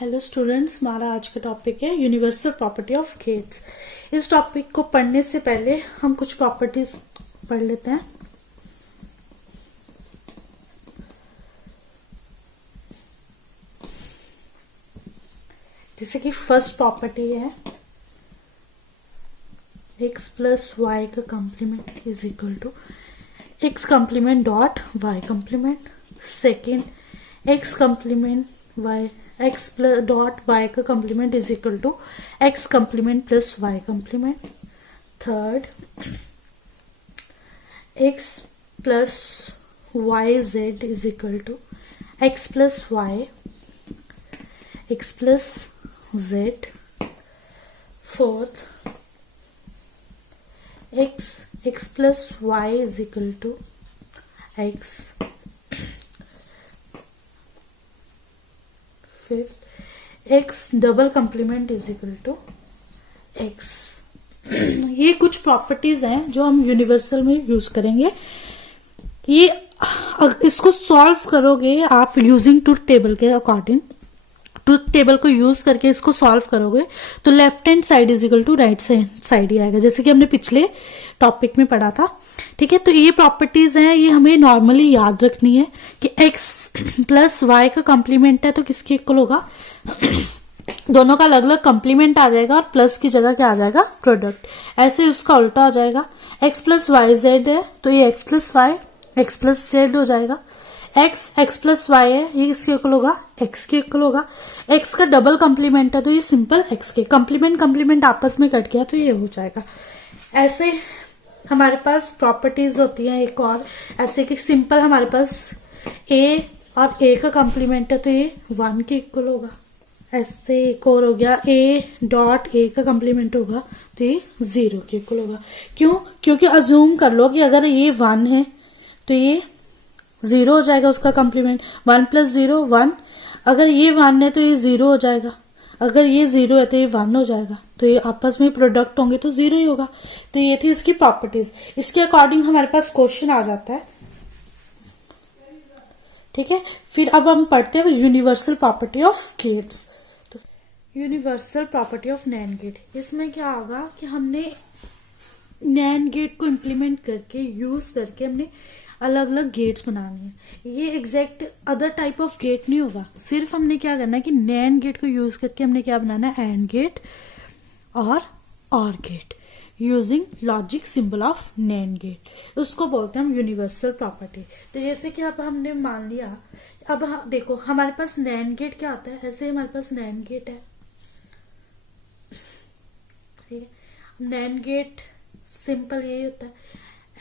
Hello students, हमारा आज का टॉपिक है यूनिवर्सल प्रॉपर्टी ऑफ गेट्स। इस टॉपिक को पढ़ने से पहले हम कुछ प्रॉपर्टीज पढ़ लेते हैं। जैसे कि फर्स्ट प्रॉपर्टी है x प्लस वाई का complement is equal to x complement dot y complement. Second x complement y x plus dot y का complement is equal to x complement plus y complement. Third x plus Y Z is equal to x plus Y x plus Z. Fourth x plus Y is equal to x। Fifth x double complement is equal to x। ये कुछ properties हैं जो हम universal में use करेंगे। ये इसको solve करोगे आप यूजिंग ट्रूथ टेबल के अकॉर्डिंग। ट्रूथ टेबल को यूज करके इसको सॉल्व करोगे तो left hand side is equal to right side ही आएगा, जैसे कि हमने पिछले टॉपिक में पढ़ा था। ठीक है, तो ये प्रॉपर्टीज हैं, ये हमें नॉर्मली याद रखनी है कि x प्लस वाई का कॉम्प्लीमेंट है तो किसके इक्वल होगा, दोनों का अलग अलग कॉम्प्लीमेंट आ जाएगा और प्लस की जगह क्या आ जाएगा, प्रोडक्ट। ऐसे उसका उल्टा हो जाएगा। x प्लस वाई जेड है तो ये x plus Y X plus Z हो जाएगा। x प्लस वाई है, ये किसके इक्वल होगा, x के इक्वल होगा। x का डबल कॉम्प्लीमेंट है तो ये सिंपल x के कॉम्प्लीमेंट आपस में कट गया तो ये हो जाएगा। ऐसे हमारे पास प्रॉपर्टीज होती हैं एक और, ऐसे कि सिंपल हमारे पास a और a का कॉम्प्लीमेंट है तो ये 1 के इक्वल होगा। ऐसे एक और हो गया a डॉट a का कॉम्प्लीमेंट होगा तो ये 0 के इक्वल होगा। क्यों? क्योंकि अज्यूम कर लो कि अगर ये 1 है तो ये 0 हो जाएगा उसका कॉम्प्लीमेंट। 1 प्लस 0 1। अगर ये 1 है तो ये 0 हो जाएगा, अगर ये 0 है तो ये 1 हो जाएगा, तो ये आपस में प्रोडक्ट होंगे तो 0 ही होगा। तो ये थी इसकी प्रॉपर्टीज। इसके अकॉर्डिंग हमारे पास क्वेश्चन आ जाता है। ठीक है, फिर अब हम पढ़ते हैं यूनिवर्सल प्रॉपर्टी ऑफ गेट्स। तो universal property of NAND gate, इसमें क्या होगा कि हमने नैंड गेट को इम्प्लीमेंट करके यूज करके हमने अलग अलग गेट्स बनाने हैं। ये exact other type of gate नहीं होगा, सिर्फ हमने क्या करना है कि नैंड गेट को यूज करके हमने क्या बनाना है, एंड गेट और gate using logic symbol of NAND gate, उसको बोलते हैं हम यूनिवर्सल प्रॉपर्टी। तो जैसे कि अब हमने मान लिया, अब देखो हमारे पास नैंड गेट क्या आता है, ऐसे हमारे पास नैंड गेट है। ठीक है, नैंड गेट सिंपल यही होता है।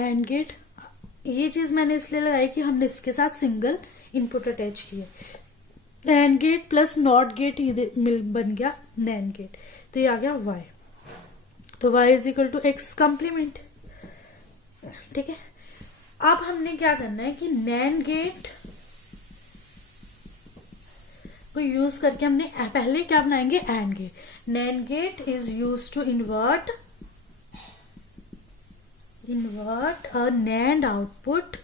एंड गेट ये चीज मैंने इसलिए लगाई कि हमने इसके साथ सिंगल इनपुट अटैच किए। And gate plus not gate बन गया नैंड गेट, तो ये आ गया y। तो y is equal to X complement. ठीक है, अब हमने क्या करना है कि नैंड गेट को यूज करके हमने पहले क्या बनाएंगे, AND gate. NAND gate is use to invert a NAND output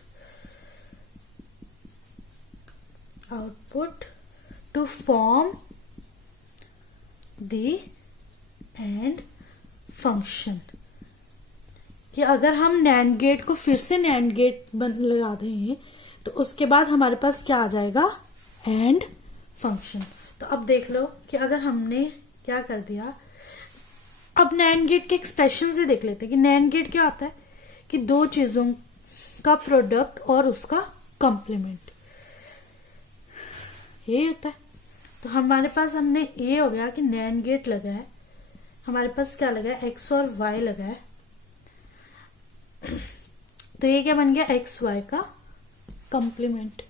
to form the AND function। कि अगर हम NAND गेट को फिर से NAND गेट लगा दें तो उसके बाद हमारे पास क्या आ जाएगा, AND फंक्शन। तो अब देख लो कि अगर हमने क्या कर दिया, अब NAND गेट के एक्सप्रेशन से देख लेते हैं कि NAND गेट क्या आता है कि दो चीजों का प्रोडक्ट और उसका कॉम्प्लीमेंट, यही होता है। तो हमारे पास हमने ये हो गया कि नैंड गेट लगा है, हमारे पास क्या लगा है, x और y लगा है। तो ये क्या बन गया, x y का कॉम्प्लीमेंट।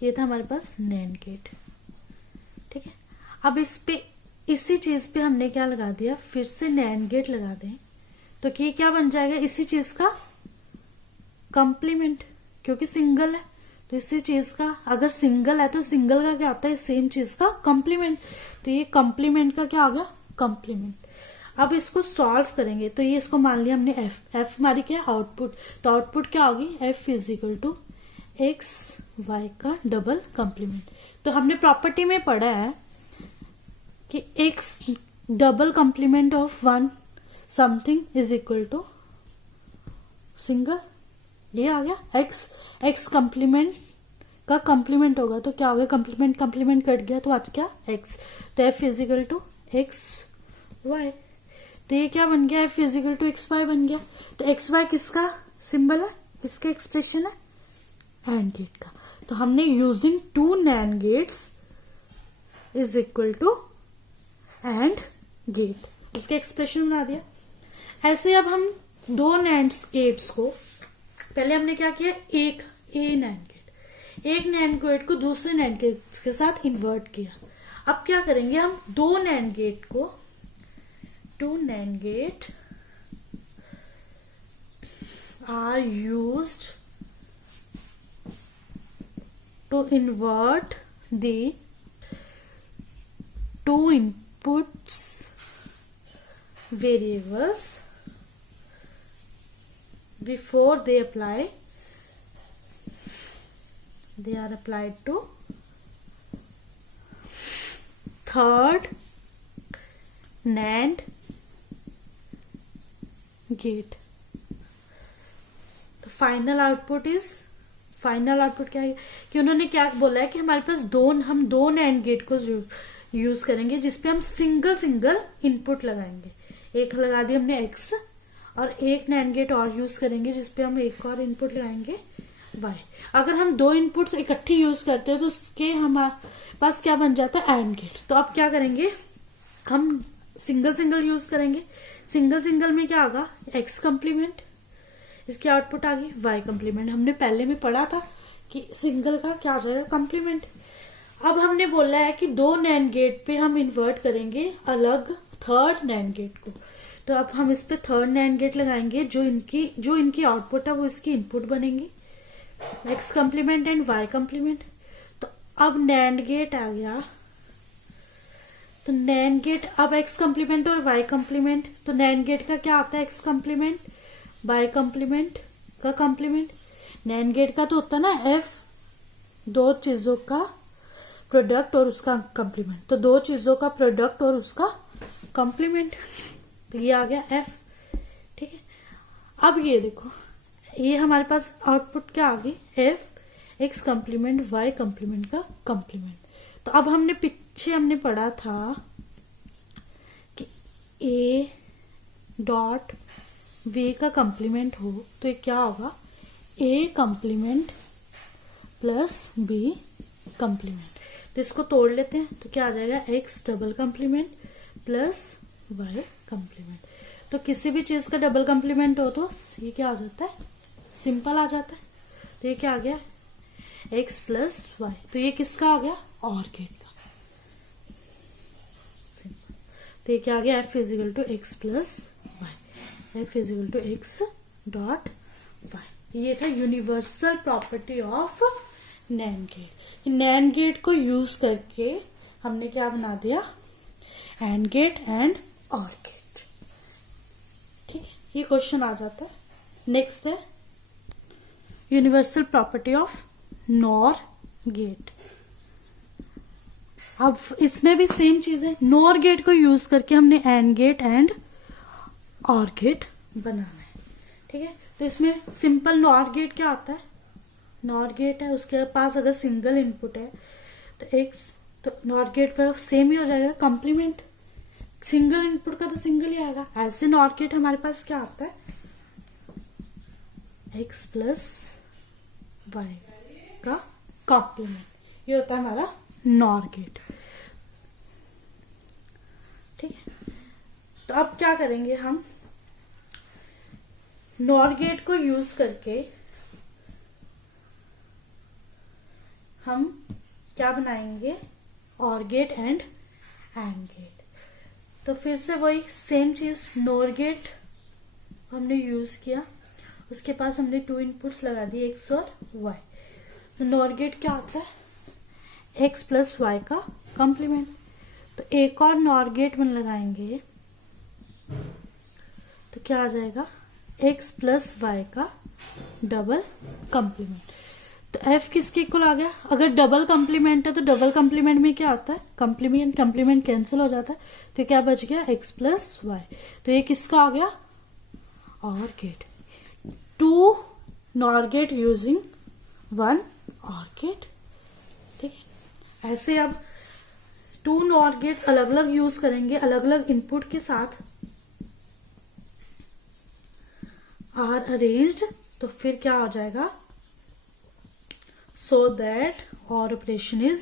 ये था हमारे पास नैंड गेट। ठीक है, अब इस पे इसी चीज पे हमने क्या लगा दिया, फिर से नैंड गेट लगा दें तो कि क्या बन जाएगा, इसी चीज का कॉम्प्लीमेंट, क्योंकि सिंगल है तो इसी चीज का, अगर सिंगल है तो सिंगल का क्या होता है, सेम चीज का कॉम्प्लीमेंट। तो ये कॉम्प्लीमेंट का क्या आ गया, कॉम्प्लीमेंट। अब इसको सॉल्व करेंगे तो ये इसको मान लिया हमने f हमारी क्या आउटपुट, तो आउटपुट क्या होगी, f is equal to X Y का डबल कॉम्प्लीमेंट। तो हमने प्रॉपर्टी में पढ़ा है कि X double complement of one something is equal to single, ये आ गया। एक्स कम्प्लीमेंट का कम्प्लीमेंट होगा तो क्या हो गया, कम्प्लीमेंट कम्प्लीमेंट कट गया तो आज क्या एक्स, तो F is equal to X Y, तो ये क्या बन गया, F is equal to X Y बन गया। तो एक्स वाई किसका सिंबल है, किसका एक्सप्रेशन है, एंड गेट का। तो हमने using two NAND gates is equal to AND gate, उसके एक्सप्रेशन बना दिया। ऐसे अब हम दो नैंड गेट्स को, पहले हमने क्या किया, एक नैंड गेट को दूसरे नैंड गेट के साथ इन्वर्ट किया। अब क्या करेंगे हम, दो नैंड गेट को, two NAND gate are used to invert the two inputs variables before they are applied to third NAND gate। तो फाइनल आउटपुट क्या है कि उन्होंने क्या बोला है कि हमारे पास हम दो NAND गेट को यूज करेंगे जिसपे हम सिंगल इनपुट लगाएंगे। एक लगा दिया हमने एक्स, और एक नैंड गेट और यूज करेंगे जिसपे हम एक और इनपुट लगाएंगे वाई। अगर हम दो इनपुट्स इकट्ठी यूज करते हैं तो उसके हमारे पास क्या बन जाता है, एंड गेट। तो अब क्या करेंगे, हम सिंगल यूज करेंगे। सिंगल में क्या होगा, एक्स कम्प्लीमेंट, इसकी आउटपुट आ गई वाई कम्प्लीमेंट। हमने पहले में पढ़ा था कि सिंगल का क्या आ जाएगा, कम्प्लीमेंट। अब हमने बोला है कि दो नैंड गेट पे हम इन्वर्ट करेंगे अलग थर्ड नैंड गेट को। तो अब हम इस पे थर्ड नैंड गेट लगाएंगे, जो इनकी आउटपुट है वो इसकी इनपुट बनेंगी, X complement and Y complement. तो अब नैंड गेट आ गया, तो नैंड गेट अब एक्स कम्प्लीमेंट और वाई कम्प्लीमेंट। तो नैंड गेट का क्या आता है, एक्स कम्प्लीमेंट वाई कम्प्लीमेंट का कम्प्लीमेंट। नैंड गेट का तो होता है ना एफ, दो चीजों का प्रोडक्ट और उसका कम्प्लीमेंट। तो दो चीजों का प्रोडक्ट और उसका कम्प्लीमेंट, तो ये आ गया एफ। ठीक है, अब ये देखो, ये हमारे पास आउटपुट क्या आ गई, F X complement Y complement का कम्प्लीमेंट। तो अब हमने पढ़ा था कि ए डॉट वी का कम्प्लीमेंट हो तो ये क्या होगा, A complement plus B complement. तो इसको तोड़ लेते हैं तो क्या आ जाएगा, X double complement plus Y complement. तो किसी भी चीज का डबल कम्प्लीमेंट हो तो ये क्या आ जाता है, सिंपल आ जाता है। तो ये क्या आ गया, एक्स प्लस वाई। तो ये किसका आ गया, और गेट का। सिंपल। तो ये क्या आ गया, F is equal to X plus Y, F is equal to X dot Y. ये था universal property of NAND gate. NAND gate को यूज करके हमने क्या बना दिया, एंड गेट एंड और गेट। ठीक है, ये क्वेश्चन आ जाता है। नेक्स्ट है universal property of NOR gate. अब इसमें भी सेम चीज है, नॉर गेट को यूज करके हमने एंड गेट एंड और गेट बनाना है। ठीक है, तो इसमें सिंपल नॉर गेट क्या आता है, नॉर गेट है, उसके पास अगर सिंगल इनपुट है तो एक्स, तो नॉर गेट पर सेम ही हो जाएगा, कम्प्लीमेंट। सिंगल इनपुट का तो सिंगल ही आएगा। ऐसे नॉर गेट हमारे पास क्या आता है, एक्स प्लस वाई का कॉम्प्लीमेंट, ये होता है हमारा नॉर गेट। ठीक है, तो अब क्या करेंगे हम, नॉर गेट को यूज करके हम क्या बनाएंगे, और गेट एंड गेट। तो फिर से वही सेम चीज, नॉर गेट हमने यूज किया, उसके पास हमने टू इनपुट्स लगा दिए एक्स और वाई। तो नॉर गेट क्या होता है, एक्स प्लस वाई का कॉम्प्लीमेंट। तो एक और नॉर गेट में लगाएंगे तो क्या आ जाएगा, एक्स प्लस वाई का डबल कॉम्प्लीमेंट। तो एफ किसके इक्वल आ गया? अगर डबल कम्प्लीमेंट है तो डबल कम्प्लीमेंट में क्या आता है, कम्प्लीमेंट कम्प्लीमेंट कैंसिल हो जाता है, तो क्या बच गया, एक्स प्लस वाई। तो ये किसका आ गया, OR gate. 2 NOR gate using 1 OR gate. ठीक है, ऐसे अब 2 नॉर गेट्स अलग अलग यूज करेंगे, अलग अलग इनपुट के साथ आर अरेंज्ड, तो फिर क्या हो जाएगा, so that or operation is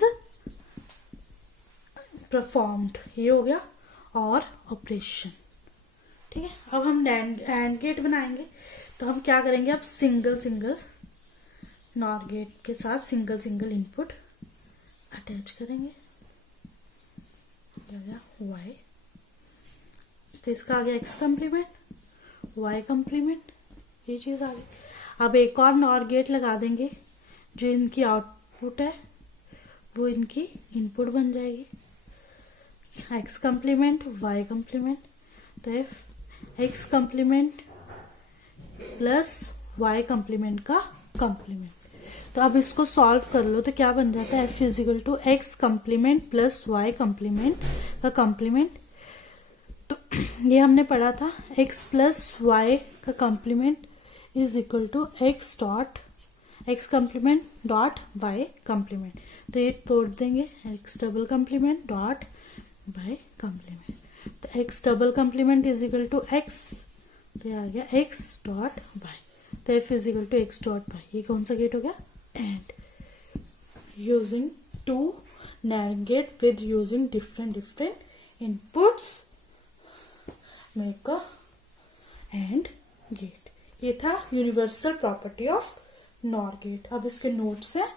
performed। ये हो गया और ऑपरेशन। ठीक है, अब हम एंड गेट बनाएंगे, तो हम क्या करेंगे, अब सिंगल सिंगल नॉर गेट के साथ सिंगल सिंगल इनपुट अटैच करेंगे। हो गया वाई, तो इसका आ गया एक्स कम्प्लीमेंट वाई कम्प्लीमेंट, ये चीज आ गई। अब एक और नॉर गेट लगा देंगे, जो इनकी आउटपुट है वो इनकी इनपुट बन जाएगी, एक्स कम्प्लीमेंट वाई कम्प्लीमेंट। तो F X complement plus Y complement का कम्प्लीमेंट। तो अब इसको सॉल्व कर लो, तो क्या बन जाता है, F is equal to X complement plus Y complement का कम्प्लीमेंट। तो ये हमने पढ़ा था, एक्स प्लस वाई का complement is equal to X dot X complement dot Y complement. तो ये तोड़ देंगे, X double complement dot Y complement. तो X double complement is equal to X, तो ये आ गया एक्स डॉट वाई। तो F is equal to X dot Y. ये कौन सा गेट हो गया, AND using 2 NAND gate with using different inputs make a AND gate. ये था universal property of NOR gate. अब इसके नोट्स हैं,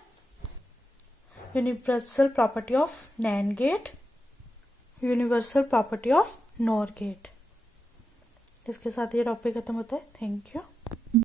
universal property of NAND gate, universal property of NOR gate. इसके साथ ये टॉपिक खत्म होता है। Thank you.